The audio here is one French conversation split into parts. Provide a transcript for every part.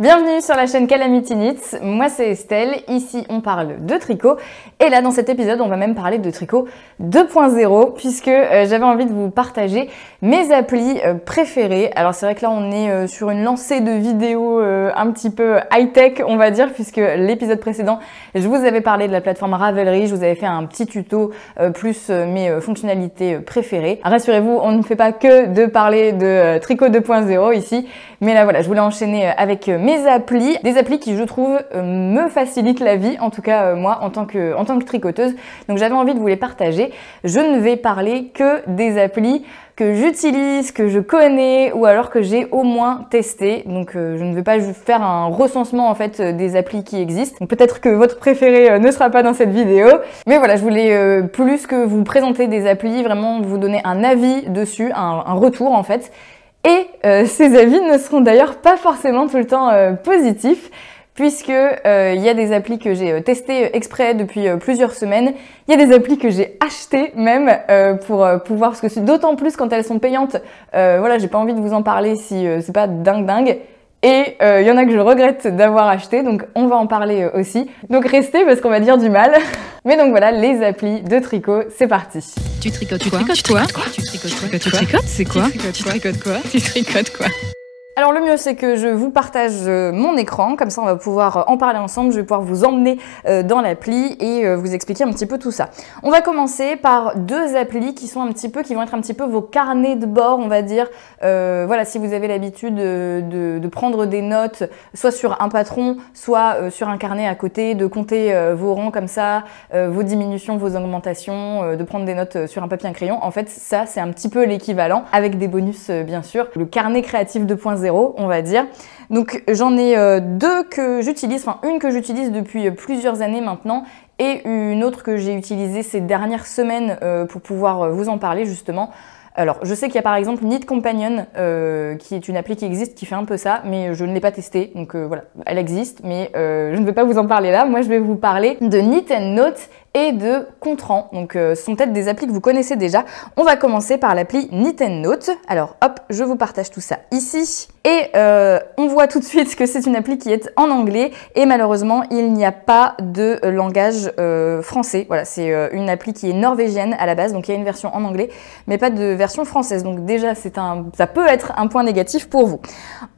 Bienvenue sur la chaîne Calamity Knits, moi c'est Estelle, ici on parle de tricot et là dans cet épisode on va même parler de tricot 2.0 puisque j'avais envie de vous partager mes applis préférées. Alors c'est vrai que là on est sur une lancée de vidéos un petit peu high-tech on va dire, puisque l'épisode précédent je vous avais parlé de la plateforme Ravelry, je vous avais fait un petit tuto plus mes fonctionnalités préférées. Rassurez-vous, on ne fait pas que de parler de tricot 2.0 ici, mais là voilà, je voulais enchaîner avec mes applis, des applis qui je trouve me facilitent la vie, en tout cas moi en tant que tricoteuse, donc j'avais envie de vous les partager. Je ne vais parler que des applis que j'utilise, que je connais ou alors que j'ai au moins testé, donc je ne vais pas faire un recensement en fait des applis qui existent. Peut-être que votre préféré ne sera pas dans cette vidéo, mais voilà, je voulais plus que vous présenter des applis, vraiment vous donner un avis dessus, un retour en fait. Et ces avis ne seront d'ailleurs pas forcément tout le temps positifs, puisque il y a des applis que j'ai testées exprès depuis plusieurs semaines. Il y a des applis que j'ai achetées même pour pouvoir, parce que c'est d'autant plus quand elles sont payantes. Voilà, j'ai pas envie de vous en parler si c'est pas dingue. Et il y en a que je regrette d'avoir acheté, donc on va en parler aussi. Donc restez parce qu'on va dire du mal. Mais donc voilà, les applis de tricot, c'est parti. Tu tricotes quoi? Tu tricotes quoi? Tu tricotes c'est quoi? Tu tricotes quoi? Tu tricotes quoi? Alors le mieux c'est que je vous partage mon écran, comme ça on va pouvoir en parler ensemble, je vais pouvoir vous emmener dans l'appli et vous expliquer un petit peu tout ça. On va commencer par deux applis qui vont être un petit peu vos carnets de bord, on va dire. Voilà, si vous avez l'habitude de prendre des notes, soit sur un patron, soit sur un carnet à côté, de compter vos rangs comme ça, vos diminutions, vos augmentations, de prendre des notes sur un papier et un crayon. En fait, ça c'est un petit peu l'équivalent, avec des bonus bien sûr. Le carnet créatif 2.0. On va dire. Donc j'en ai deux que j'utilise, enfin une que j'utilise depuis plusieurs années maintenant et une autre que j'ai utilisée ces dernières semaines pour pouvoir vous en parler justement. Alors, je sais qu'il y a par exemple Knit Companion, qui est une appli qui existe, qui fait un peu ça, mais je ne l'ai pas testée, donc voilà, elle existe, mais je ne vais pas vous en parler là. Moi, je vais vous parler de Knit & Note et de Contrant. Donc, ce sont peut-être des applis que vous connaissez déjà. On va commencer par l'appli Knit & Note. Alors, hop, je vous partage tout ça ici. Et on voit tout de suite que c'est une appli qui est en anglais et malheureusement, il n'y a pas de langage français. Voilà, c'est une appli qui est norvégienne à la base, donc il y a une version en anglais, mais pas de version française. Donc déjà, ça peut être un point négatif pour vous.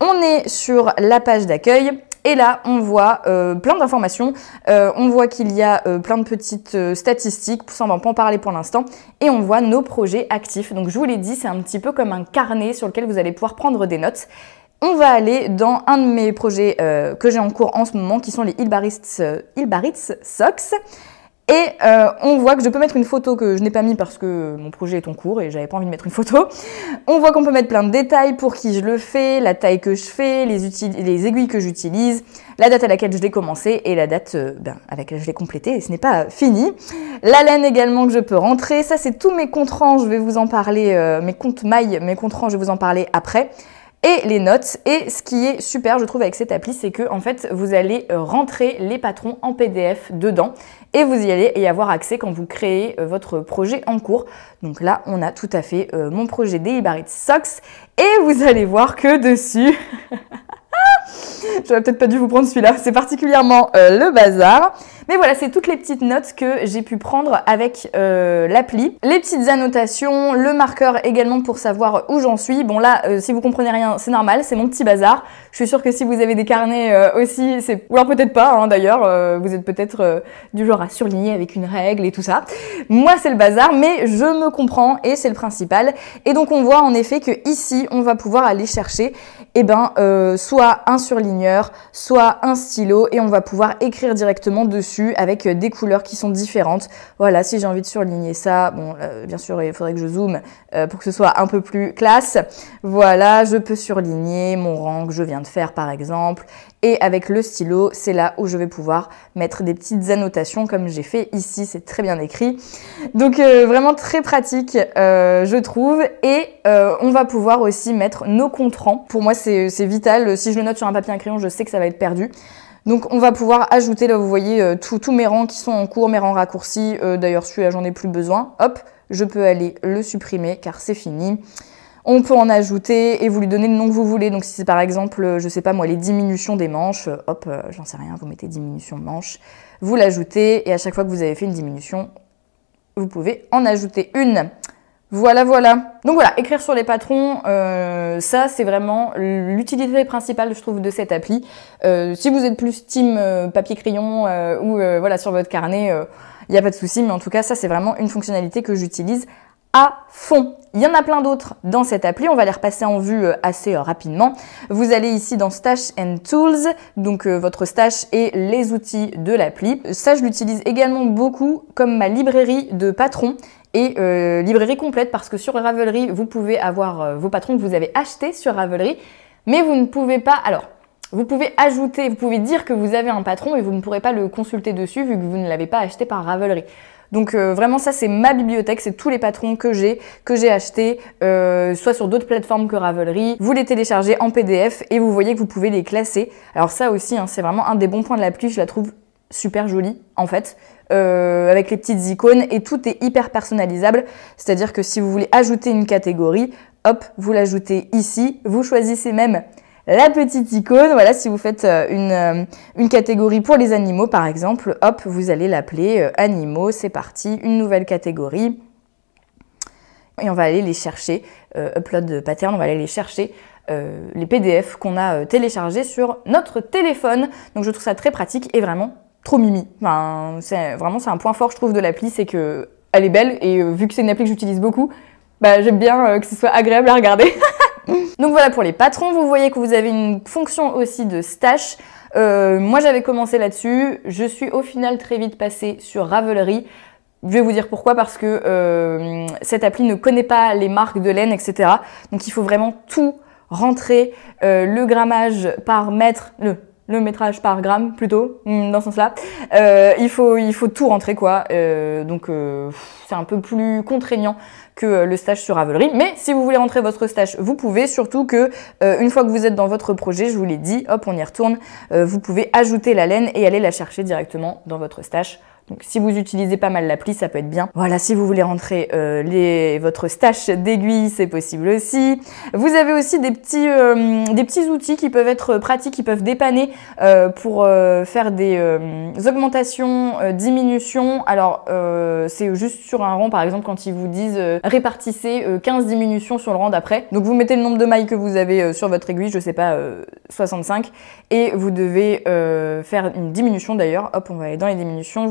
On est sur la page d'accueil. Et là, on voit plein d'informations, on voit qu'il y a plein de petites statistiques, ça on va pas en parler pour l'instant, et on voit nos projets actifs. Donc je vous l'ai dit, c'est un petit peu comme un carnet sur lequel vous allez pouvoir prendre des notes. On va aller dans un de mes projets que j'ai en cours en ce moment, qui sont les Hilbaritz Socks. Et on voit que je peux mettre une photo que je n'ai pas mis parce que mon projet est en cours et j'avais pas envie de mettre une photo. On voit qu'on peut mettre plein de détails pour qui je le fais, la taille que je fais, les aiguilles que j'utilise, la date à laquelle je l'ai commencé et la date à laquelle je l'ai complété et ce n'est pas fini. La laine également que je peux rentrer. Ça, c'est tous mes comptes-rangs, je vais vous en parler, mes comptes mailles, mes comptes-rangs, je vais vous en parler après. Et les notes. Et ce qui est super, je trouve, avec cette appli, c'est que en fait, vous allez rentrer les patrons en PDF dedans et vous y allez y avoir accès quand vous créez votre projet en cours. Donc là, on a tout à fait mon projet des Hilbaritz Socks et vous allez voir que dessus... J'aurais peut-être pas dû vous prendre celui-là, c'est particulièrement le bazar. Mais voilà, c'est toutes les petites notes que j'ai pu prendre avec l'appli. Les petites annotations, le marqueur également pour savoir où j'en suis. Bon là, si vous comprenez rien, c'est normal, c'est mon petit bazar. Je suis sûre que si vous avez des carnets aussi, ou alors peut-être pas hein, d'ailleurs, vous êtes peut-être du genre à surligner avec une règle et tout ça. Moi, c'est le bazar, mais je me comprends et c'est le principal. Et donc, on voit en effet que ici, on va pouvoir aller chercher soit un surligneur, soit un stylo et on va pouvoir écrire directement dessus avec des couleurs qui sont différentes. Voilà, si j'ai envie de surligner ça, bon, bien sûr, il faudrait que je zoome pour que ce soit un peu plus classe. Voilà, je peux surligner mon rang que je viens de faire par exemple. Et avec le stylo, c'est là où je vais pouvoir mettre des petites annotations comme j'ai fait ici, c'est très bien écrit. Donc vraiment très pratique, je trouve. Et on va pouvoir aussi mettre nos comptes-rangs. Pour moi, c'est vital. Si je le note sur un papier et un crayon, je sais que ça va être perdu. Donc on va pouvoir ajouter, là vous voyez, tous mes rangs qui sont en cours, mes rangs raccourcis. D'ailleurs, celui-là, j'en ai plus besoin. Hop, je peux aller le supprimer car c'est fini. On peut en ajouter et vous lui donnez le nom que vous voulez. Donc si c'est par exemple, je sais pas moi, les diminutions des manches, hop, j'en sais rien, vous mettez diminution de manches, vous l'ajoutez et à chaque fois que vous avez fait une diminution, vous pouvez en ajouter une. Voilà, voilà. Donc voilà, écrire sur les patrons, ça c'est vraiment l'utilité principale, je trouve, de cette appli. Si vous êtes plus team papier-crayon ou voilà, sur votre carnet, il n'y a pas de souci, mais en tout cas, ça c'est vraiment une fonctionnalité que j'utilise à fond. Il y en a plein d'autres dans cette appli, on va les repasser en vue assez rapidement. Vous allez ici dans Stash and Tools, donc votre stash et les outils de l'appli. Ça, je l'utilise également beaucoup comme ma librairie de patrons et librairie complète parce que sur Ravelry, vous pouvez avoir vos patrons que vous avez achetés sur Ravelry, mais vous ne pouvez pas... Alors, vous pouvez ajouter, vous pouvez dire que vous avez un patron et vous ne pourrez pas le consulter dessus vu que vous ne l'avez pas acheté par Ravelry. Donc vraiment ça c'est ma bibliothèque, c'est tous les patrons que j'ai achetés, soit sur d'autres plateformes que Ravelry. Vous les téléchargez en PDF et vous voyez que vous pouvez les classer. Alors ça aussi, hein, c'est vraiment un des bons points de l'appli, je la trouve super jolie en fait. Avec les petites icônes et tout est hyper personnalisable. C'est-à-dire que si vous voulez ajouter une catégorie, hop, vous l'ajoutez ici, vous choisissez même la petite icône, voilà, si vous faites une catégorie pour les animaux par exemple, hop, vous allez l'appeler animaux, c'est parti, une nouvelle catégorie. Et on va aller les chercher, upload pattern, on va aller les chercher les PDF qu'on a téléchargés sur notre téléphone. Donc je trouve ça très pratique et vraiment trop mimi. Enfin, c'est un point fort je trouve de l'appli, c'est qu'elle est belle et vu que c'est une appli que j'utilise beaucoup, bah, j'aime bien que ce soit agréable à regarder. Donc voilà pour les patrons, vous voyez que vous avez une fonction aussi de stash. Moi j'avais commencé là-dessus, je suis au final très vite passée sur Ravelry. Je vais vous dire pourquoi, parce que cette appli ne connaît pas les marques de laine, etc. Donc il faut vraiment tout rentrer, le grammage par mètre, le métrage par gramme plutôt, dans ce sens-là. Il faut tout rentrer quoi, donc c'est un peu plus contraignant que le stash sur Ravelry. Mais si vous voulez rentrer votre stash, vous pouvez, surtout que une fois que vous êtes dans votre projet, je vous l'ai dit, hop, on y retourne, vous pouvez ajouter la laine et aller la chercher directement dans votre stash. Donc si vous utilisez pas mal l'appli, ça peut être bien. Voilà, si vous voulez rentrer votre stash d'aiguilles, c'est possible aussi. Vous avez aussi des petits outils qui peuvent être pratiques, qui peuvent dépanner pour faire des augmentations, diminutions. Alors, c'est juste sur un rang, par exemple, quand ils vous disent répartissez 15 diminutions sur le rang d'après. Donc vous mettez le nombre de mailles que vous avez sur votre aiguille, je sais pas, 65, et vous devez faire une diminution d'ailleurs. Hop, on va aller dans les diminutions.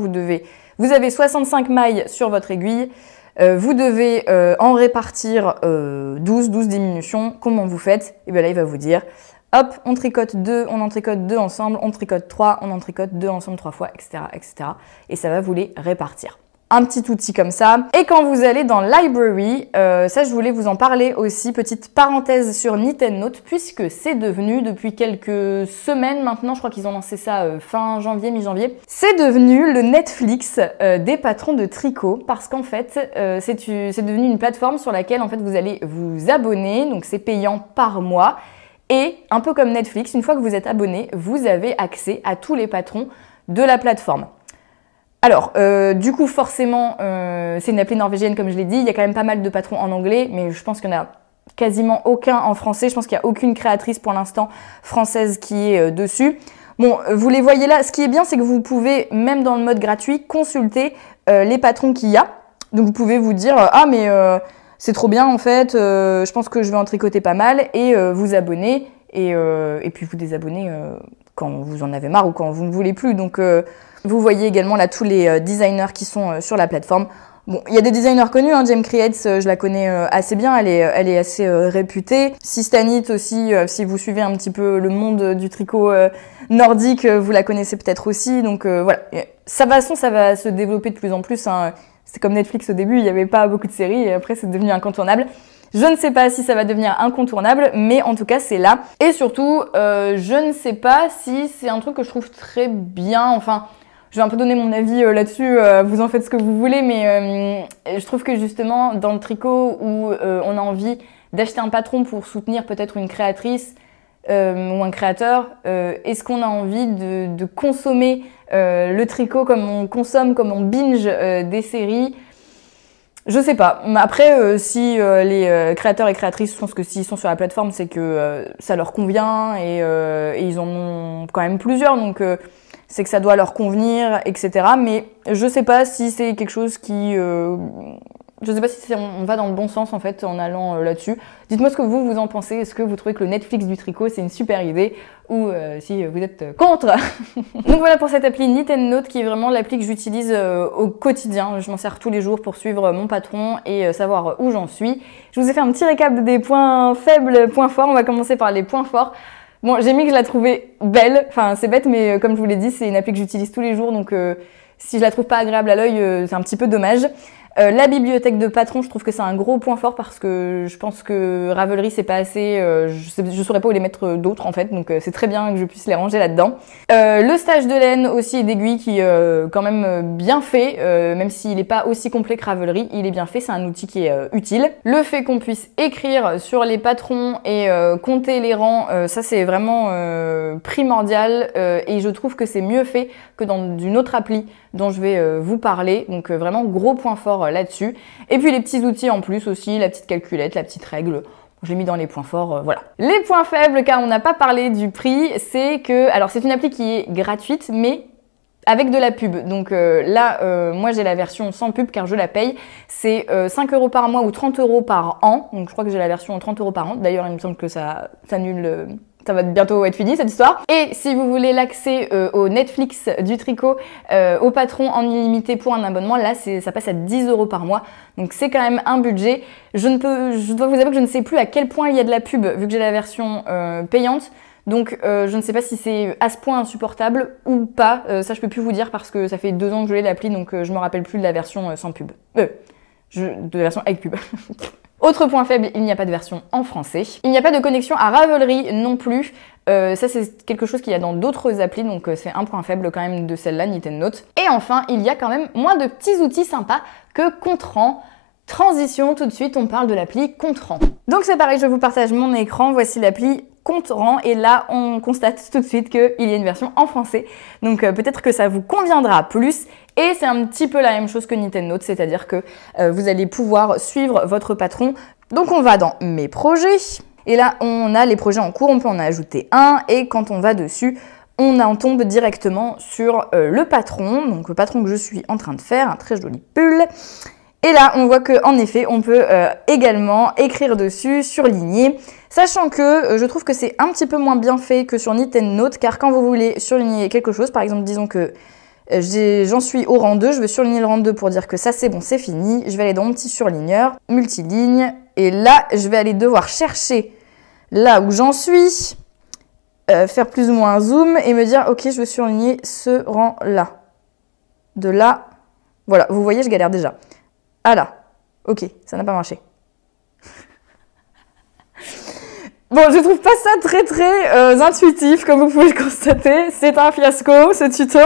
Vous avez 65 mailles sur votre aiguille, vous devez en répartir 12 diminutions. Comment vous faites? Et bien là, il va vous dire, hop, on tricote 2, on en tricote 2 ensemble, on tricote 3, on en tricote 2 ensemble 3 fois, etc., etc. Et ça va vous les répartir. Un petit outil comme ça. Et quand vous allez dans Library, ça je voulais vous en parler aussi, petite parenthèse sur Knit and Note, puisque c'est devenu depuis quelques semaines maintenant, je crois qu'ils ont lancé ça fin janvier, mi-janvier, c'est devenu le Netflix des patrons de tricot, parce qu'en fait c'est devenu une plateforme sur laquelle en fait vous allez vous abonner, donc c'est payant par mois, et un peu comme Netflix, une fois que vous êtes abonné, vous avez accès à tous les patrons de la plateforme. Alors, du coup, forcément, c'est une appli norvégienne, comme je l'ai dit. Il y a quand même pas mal de patrons en anglais, mais je pense qu'il n'y en a quasiment aucun en français. Je pense qu'il n'y a aucune créatrice pour l'instant française qui est dessus. Bon, vous les voyez là. Ce qui est bien, c'est que vous pouvez, même dans le mode gratuit, consulter les patrons qu'il y a. Donc, vous pouvez vous dire « Ah, mais c'est trop bien, en fait. Je pense que je vais en tricoter pas mal. » Et vous abonner. Et puis, vous désabonner quand vous en avez marre ou quand vous ne voulez plus. Donc... vous voyez également là tous les designers qui sont sur la plateforme. Bon, il y a des designers connus, hein. Jem Creates, je la connais assez bien, elle est assez réputée. Sistanit aussi, si vous suivez un petit peu le monde du tricot nordique, vous la connaissez peut-être aussi. Donc voilà, ça va se développer de plus en plus, hein. C'est comme Netflix au début, il n'y avait pas beaucoup de séries et après c'est devenu incontournable. Je ne sais pas si ça va devenir incontournable, mais en tout cas c'est là. Et surtout, je ne sais pas si c'est un truc que je trouve très bien, enfin... Je vais un peu donner mon avis là-dessus, vous en faites ce que vous voulez, mais je trouve que justement, dans le tricot où on a envie d'acheter un patron pour soutenir peut-être une créatrice ou un créateur, est-ce qu'on a envie de consommer le tricot comme on consomme, comme on binge des séries? Je sais pas. Après, si les créateurs et créatrices, je pense que s'ils sont sur la plateforme, c'est que ça leur convient et ils en ont quand même plusieurs, donc c'est que ça doit leur convenir, etc. Mais je sais pas si c'est quelque chose qui... je sais pas si on va dans le bon sens en fait en allant là-dessus. Dites-moi ce que vous en pensez. Est-ce que vous trouvez que le Netflix du tricot c'est une super idée ou si vous êtes contre. Donc voilà pour cette appli Knit Note qui est vraiment l'appli que j'utilise au quotidien. Je m'en sers tous les jours pour suivre mon patron et savoir où j'en suis. Je vous ai fait un petit récap des points faibles, points forts. On va commencer par les points forts. Bon, j'ai mis que je la trouvais belle. Enfin, c'est bête, mais comme je vous l'ai dit, c'est une appli que j'utilise tous les jours. Donc si je la trouve pas agréable à l'œil, c'est un petit peu dommage. La bibliothèque de patron, je trouve que c'est un gros point fort parce que je pense que Ravelry c'est pas assez, je saurais pas où les mettre d'autres en fait, donc c'est très bien que je puisse les ranger là-dedans. Le stage de laine aussi et d'aiguille qui est quand même bien fait, même s'il n'est pas aussi complet que Ravelry, il est bien fait, c'est un outil qui est utile. Le fait qu'on puisse écrire sur les patrons et compter les rangs, ça c'est vraiment primordial et je trouve que c'est mieux fait que dans une autre appli dont je vais vous parler, donc vraiment gros point fort là-dessus. Et puis les petits outils en plus aussi, la petite calculette, la petite règle, j'ai mis dans les points forts, voilà. Les points faibles, car on n'a pas parlé du prix, c'est que, alors c'est une appli qui est gratuite, mais avec de la pub. Donc là, moi j'ai la version sans pub car je la paye. C'est 5 € par mois ou 30 € par an. Donc je crois que j'ai la version 30 € par an. D'ailleurs, il me semble que ça annule... Ça va bientôt être fini cette histoire. Et si vous voulez l'accès au Netflix du tricot, au patron en illimité pour un abonnement, là ça passe à 10 € par mois. Donc c'est quand même un budget. Je dois vous avouer que je ne sais plus à quel point il y a de la pub vu que j'ai la version payante. Donc je ne sais pas si c'est à ce point insupportable ou pas. Ça je peux plus vous dire parce que ça fait 2 ans que je l'ai l'appli, donc je me rappelle plus de la version sans pub. De la version avec pub. Autre point faible, il n'y a pas de version en français. Il n'y a pas de connexion à Ravelry non plus. Ça, c'est quelque chose qu'il y a dans d'autres applis, donc c'est un point faible quand même de celle-là, Knit Note. Et enfin, il y a quand même moins de petits outils sympas que Contran. Transition, tout de suite, on parle de l'appli Contran. Donc c'est pareil, je vous partage mon écran. Voici l'appli Contran et là, on constate tout de suite qu'il y a une version en français. Donc peut-être que ça vous conviendra plus. Et c'est un petit peu la même chose que Knit Note, c'est-à-dire que vous allez pouvoir suivre votre patron. Donc on va dans mes projets, et là on a les projets en cours, on peut en ajouter un, et quand on va dessus, on en tombe directement sur le patron, donc le patron que je suis en train de faire, un très joli pull. Et là on voit qu'en effet on peut également écrire dessus, surligner, sachant que je trouve que c'est un petit peu moins bien fait que sur Knit Note, car quand vous voulez surligner quelque chose, par exemple disons que j'en suis au rang 2, je vais surligner le rang 2 pour dire que ça c'est bon, c'est fini. Je vais aller dans mon petit surligneur, multiligne, et là je vais aller devoir chercher là où j'en suis, faire plus ou moins un zoom et me dire ok je veux surligner ce rang là. De là, voilà, vous voyez je galère déjà. Ah là, ok, ça n'a pas marché. Bon, je trouve pas ça très intuitif comme vous pouvez le constater, c'est un fiasco ce tuto.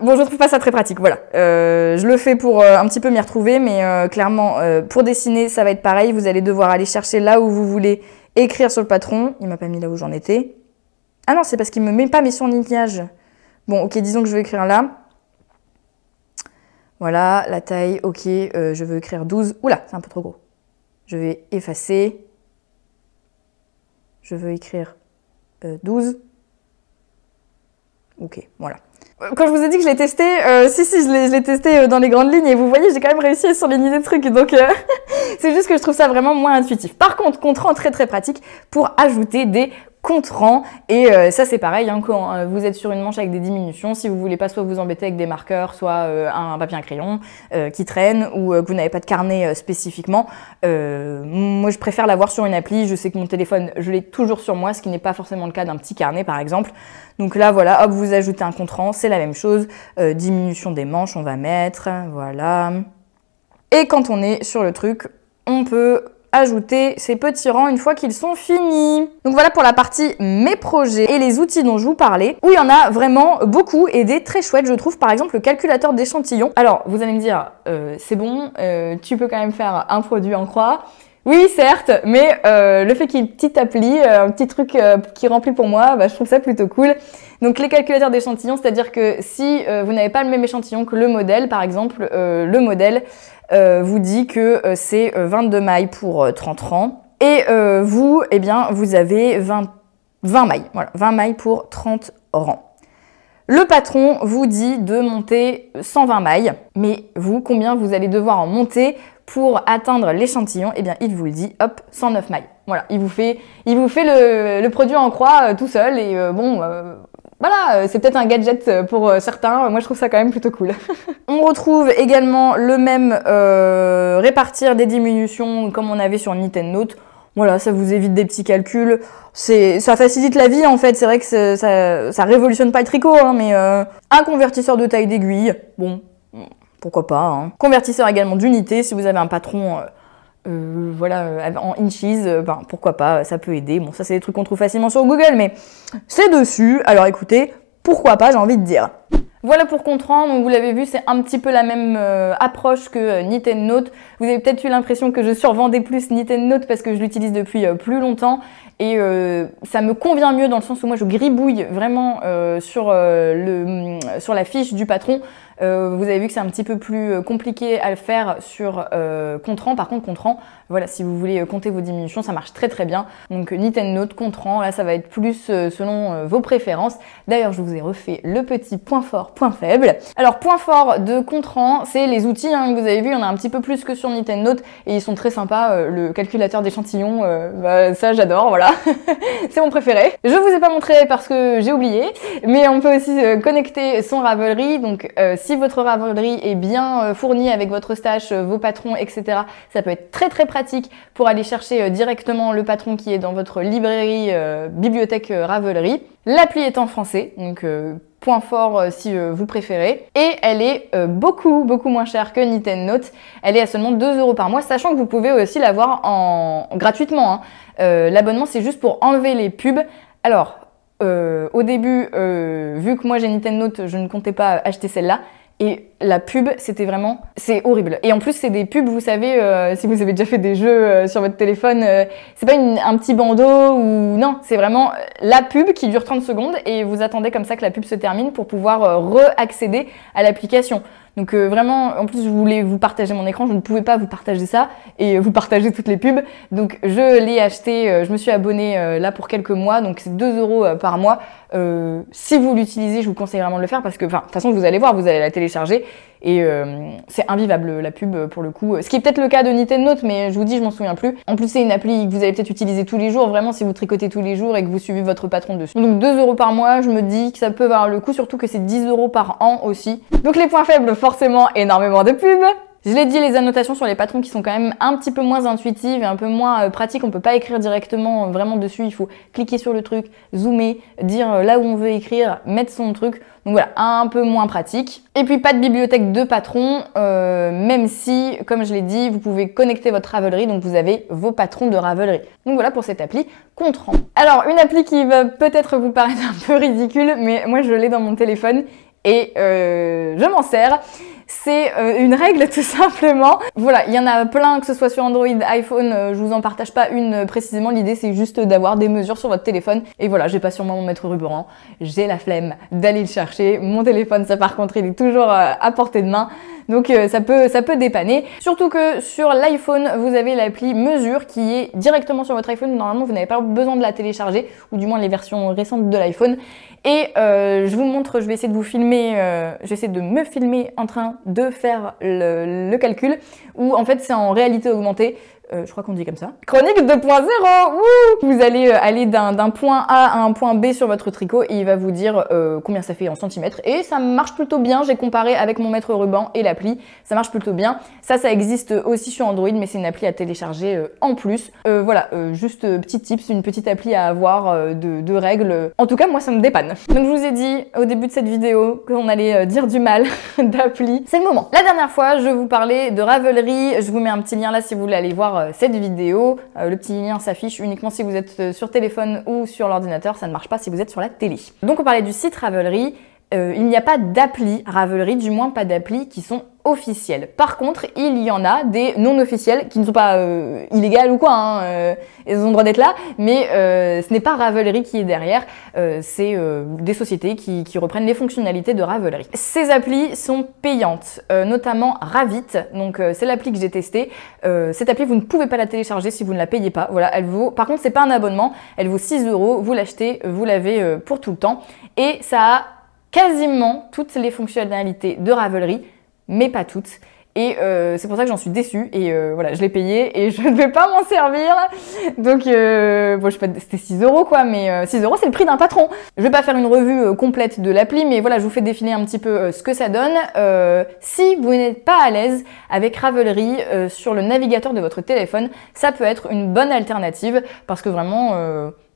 Bon, je trouve pas ça très pratique, voilà. Je le fais pour un petit peu m'y retrouver, mais clairement, pour dessiner, ça va être pareil. Vous allez devoir aller chercher là où vous voulez écrire sur le patron. Il m'a pas mis là où j'en étais. Ah non, c'est parce qu'il me met pas mes surlignages. Bon, ok, disons que je veux écrire là. Voilà, la taille, ok, je veux écrire 12. Oula, c'est un peu trop gros. Je vais effacer. Je veux écrire 12. Ok, voilà. Quand je vous ai dit que je l'ai testé, si, je l'ai testé dans les grandes lignes et vous voyez, j'ai quand même réussi à surligner des trucs, donc c'est juste que je trouve ça vraiment moins intuitif. Par contre, Contran très pratique pour ajouter des Contran et ça c'est pareil, hein, quand vous êtes sur une manche avec des diminutions, si vous voulez pas soit vous embêter avec des marqueurs, soit un papier, un crayon qui traîne ou que vous n'avez pas de carnet spécifiquement, moi je préfère l'avoir sur une appli. Je sais que mon téléphone, je l'ai toujours sur moi, ce qui n'est pas forcément le cas d'un petit carnet par exemple. Donc là voilà, hop, vous ajoutez un Contran, c'est la même chose, diminution des manches on va mettre, voilà. Et quand on est sur le truc, on peut ajouter ces petits rangs une fois qu'ils sont finis. Donc voilà pour la partie mes projets et les outils dont je vous parlais, où il y en a vraiment beaucoup et des très chouettes, je trouve. Par exemple le calculateur d'échantillons. Alors vous allez me dire, c'est bon, tu peux quand même faire un produit en croix. Oui certes, mais le fait qu'il y ait une petite appli, un petit truc qui remplit pour moi, bah, je trouve ça plutôt cool. Donc les calculateurs d'échantillons, c'est-à-dire que si vous n'avez pas le même échantillon que le modèle, par exemple, le modèle, vous dit que c'est 22 mailles pour 30 rangs. Et vous, eh bien, vous avez 20 mailles. Voilà, 20 mailles pour 30 rangs. Le patron vous dit de monter 120 mailles. Mais vous, combien vous allez devoir en monter pour atteindre l'échantillon? Eh bien, il vous le dit, hop, 109 mailles. Voilà, il vous fait le produit en croix tout seul. Et voilà, c'est peut-être un gadget pour certains. Moi, je trouve ça quand même plutôt cool. On retrouve également le même répartir des diminutions comme on avait sur Nintendo Note. Voilà, ça vous évite des petits calculs. Ça facilite la vie en fait. C'est vrai que ça révolutionne pas le tricot, hein, mais un convertisseur de taille d'aiguille, bon, pourquoi pas. Hein. Convertisseur également d'unité, si vous avez un patron voilà, en inches, ben, pourquoi pas, ça peut aider. Bon, ça c'est des trucs qu'on trouve facilement sur Google, mais c'est dessus. Alors écoutez, pourquoi pas, j'ai envie de dire. Voilà pour Contran, donc vous l'avez vu, c'est un petit peu la même approche que Nintendo Note. Vous avez peut-être eu l'impression que je survendais plus Nintendo Note parce que je l'utilise depuis plus longtemps. Et ça me convient mieux dans le sens où moi je gribouille vraiment sur la fiche du patron. Vous avez vu que c'est un petit peu plus compliqué à le faire sur Contran. Par contre, Contran, voilà, si vous voulez compter vos diminutions, ça marche très très bien. Donc Nintendo Note, Contran, là ça va être plus selon vos préférences. D'ailleurs, je vous ai refait le petit point fort, point faible. Alors, point fort de Contran, c'est les outils hein, que vous avez vu, il y en a un petit peu plus que sur Nintendo Note et ils sont très sympas. Le calculateur d'échantillons, bah, ça j'adore, voilà. C'est mon préféré. Je vous ai pas montré parce que j'ai oublié, mais on peut aussi connecter son Ravelry. Donc si votre Ravelry est bien fourni avec votre stash, vos patrons, etc., ça peut être très très pratique pour aller chercher directement le patron qui est dans votre librairie, bibliothèque Ravelry. L'appli est en français, donc point fort si vous préférez. Et elle est beaucoup moins chère que Nintendo Note. Elle est à seulement 2 € par mois, sachant que vous pouvez aussi l'avoir gratuitement. Hein. L'abonnement, c'est juste pour enlever les pubs. Alors, au début, vu que moi j'ai Nintendo Note, je ne comptais pas acheter celle-là. Et la pub, c'est horrible. Et en plus, c'est des pubs, vous savez, si vous avez déjà fait des jeux sur votre téléphone, c'est pas un petit bandeau ou non, c'est vraiment la pub qui dure 30 secondes et vous attendez comme ça que la pub se termine pour pouvoir re-accéder à l'application. Donc vraiment, en plus, je voulais vous partager mon écran, je ne pouvais pas vous partager ça et vous partager toutes les pubs. Donc je l'ai acheté, je me suis abonnée là pour quelques mois, donc c'est 2 € par mois. Si vous l'utilisez, je vous conseille vraiment de le faire parce que, de toute façon, vous allez voir, vous allez la télécharger et c'est invivable la pub pour le coup. Ce qui est peut-être le cas de Nintendo Note, mais je vous dis, je m'en souviens plus. En plus, c'est une appli que vous allez peut-être utiliser tous les jours, vraiment si vous tricotez tous les jours et que vous suivez votre patron dessus. Donc 2 € par mois, je me dis que ça peut valoir le coup, surtout que c'est 10 € par an aussi. Donc les points faibles, forcément, énormément de pubs. Je l'ai dit, les annotations sur les patrons qui sont quand même un petit peu moins intuitives et un peu moins pratiques. On peut pas écrire directement vraiment dessus. Il faut cliquer sur le truc, zoomer, dire là où on veut écrire, mettre son truc. Donc voilà, un peu moins pratique. Et puis pas de bibliothèque de patrons, même si, comme je l'ai dit, vous pouvez connecter votre Ravelry, donc vous avez vos patrons de Ravelry. Donc voilà pour cette appli Contran. Alors une appli qui va peut-être vous paraître un peu ridicule, mais moi je l'ai dans mon téléphone et je m'en sers. C'est une règle tout simplement. Voilà, il y en a plein, que ce soit sur Android, iPhone, je vous en partage pas une précisément. L'idée c'est juste d'avoir des mesures sur votre téléphone. Et voilà, j'ai pas sur moi mon mètre ruban. J'ai la flemme d'aller le chercher. Mon téléphone, ça par contre, il est toujours à portée de main. Donc ça peut dépanner. Surtout que sur l'iPhone, vous avez l'appli Mesure qui est directement sur votre iPhone. Normalement, vous n'avez pas besoin de la télécharger, ou du moins les versions récentes de l'iPhone. Et je vous montre, je vais essayer de vous filmer, j'essaie de me filmer en train de faire le calcul, où en fait c'est en réalité augmentée. Je crois qu'on dit comme ça. Chronique 2.0. Vous allez aller d'un point A à un point B sur votre tricot et il va vous dire combien ça fait en centimètres. Et ça marche plutôt bien. J'ai comparé avec mon mètre ruban et l'appli. Ça marche plutôt bien. Ça existe aussi sur Android, mais c'est une appli à télécharger en plus. Voilà, juste petit tips, une petite appli à avoir de règles. En tout cas, moi, ça me dépanne. Donc, je vous ai dit au début de cette vidéo qu'on allait dire du mal d'appli. C'est le moment. La dernière fois, je vous parlais de Ravelry. Je vous mets un petit lien là si vous voulez aller voir cette vidéo. Le petit lien s'affiche uniquement si vous êtes sur téléphone ou sur l'ordinateur. Ça ne marche pas si vous êtes sur la télé. Donc, on parlait du site Ravelry. il n'y a pas d'appli Ravelry, du moins pas d'appli qui sont officielles. Par contre, il y en a des non officielles qui ne sont pas illégales ou quoi, hein, elles ont le droit d'être là, mais ce n'est pas Ravelry qui est derrière, c'est des sociétés qui reprennent les fonctionnalités de Ravelry. Ces applis sont payantes, notamment Ravit, donc c'est l'appli que j'ai testée. Cette appli, vous ne pouvez pas la télécharger si vous ne la payez pas. Voilà, elle vaut. Par contre, c'est pas un abonnement, elle vaut 6 €, vous l'achetez, vous l'avez pour tout le temps, et ça a quasiment toutes les fonctionnalités de Ravelry, mais pas toutes. Et c'est pour ça que j'en suis déçue. Et voilà, je l'ai payé et je ne vais pas m'en servir. Donc, bon, je sais pas, c'était 6 € quoi, mais 6 € c'est le prix d'un patron. Je vais pas faire une revue complète de l'appli, mais voilà, je vous fais défiler un petit peu ce que ça donne. Si vous n'êtes pas à l'aise avec Ravelry sur le navigateur de votre téléphone, ça peut être une bonne alternative parce que vraiment...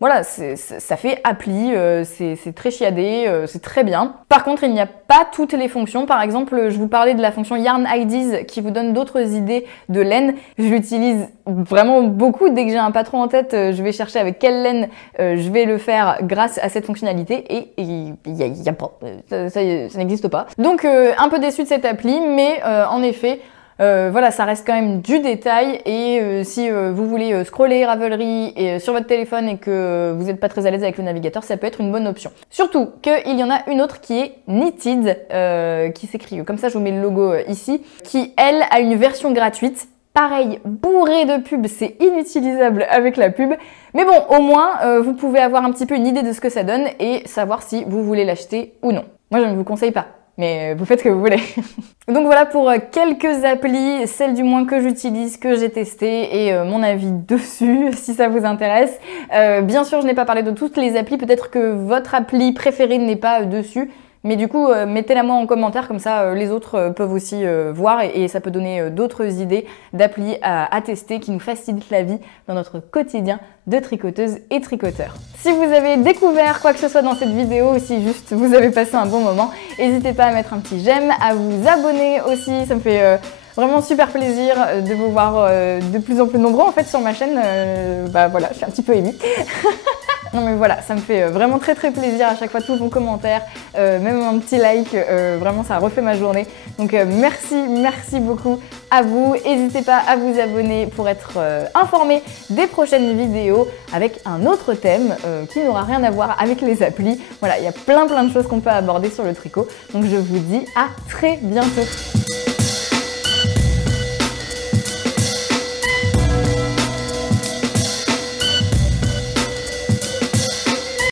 voilà, ça fait appli, c'est très chiadé, c'est très bien. Par contre, il n'y a pas toutes les fonctions. Par exemple, je vous parlais de la fonction Yarn IDs qui vous donne d'autres idées de laine. Je l'utilise vraiment beaucoup. Dès que j'ai un patron en tête, je vais chercher avec quelle laine je vais le faire grâce à cette fonctionnalité et il y a pas, ça n'existe pas. Donc, un peu déçu de cette appli, mais en effet, voilà, ça reste quand même du détail et si vous voulez scroller Ravelry sur votre téléphone et que vous n'êtes pas très à l'aise avec le navigateur, ça peut être une bonne option. Surtout qu'il y en a une autre qui est Knitted, qui s'écrit comme ça, je vous mets le logo ici, qui elle a une version gratuite. Pareil, bourré de pubs, c'est inutilisable avec la pub. Mais bon, au moins, vous pouvez avoir un petit peu une idée de ce que ça donne et savoir si vous voulez l'acheter ou non. Moi, je ne vous conseille pas. Mais vous faites ce que vous voulez. Donc voilà pour quelques applis, celles du moins que j'utilise, que j'ai testées et mon avis dessus, si ça vous intéresse. Bien sûr, je n'ai pas parlé de toutes les applis, peut-être que votre appli préférée n'est pas dessus. Mais du coup, mettez-la moi en commentaire, comme ça les autres peuvent aussi voir et ça peut donner d'autres idées d'applis à tester qui nous facilitent la vie dans notre quotidien de tricoteuses et tricoteurs. Si vous avez découvert quoi que ce soit dans cette vidéo ou si juste vous avez passé un bon moment, n'hésitez pas à mettre un petit j'aime, à vous abonner aussi, ça me fait vraiment super plaisir de vous voir de plus en plus nombreux en fait sur ma chaîne. Bah voilà, je suis un petit peu émue. Non mais voilà, ça me fait vraiment très plaisir à chaque fois tous vos commentaires, même un petit like, vraiment ça refait ma journée. Donc merci beaucoup à vous. N'hésitez pas à vous abonner pour être informé des prochaines vidéos avec un autre thème qui n'aura rien à voir avec les applis. Voilà, il y a plein de choses qu'on peut aborder sur le tricot. Donc je vous dis à très bientôt.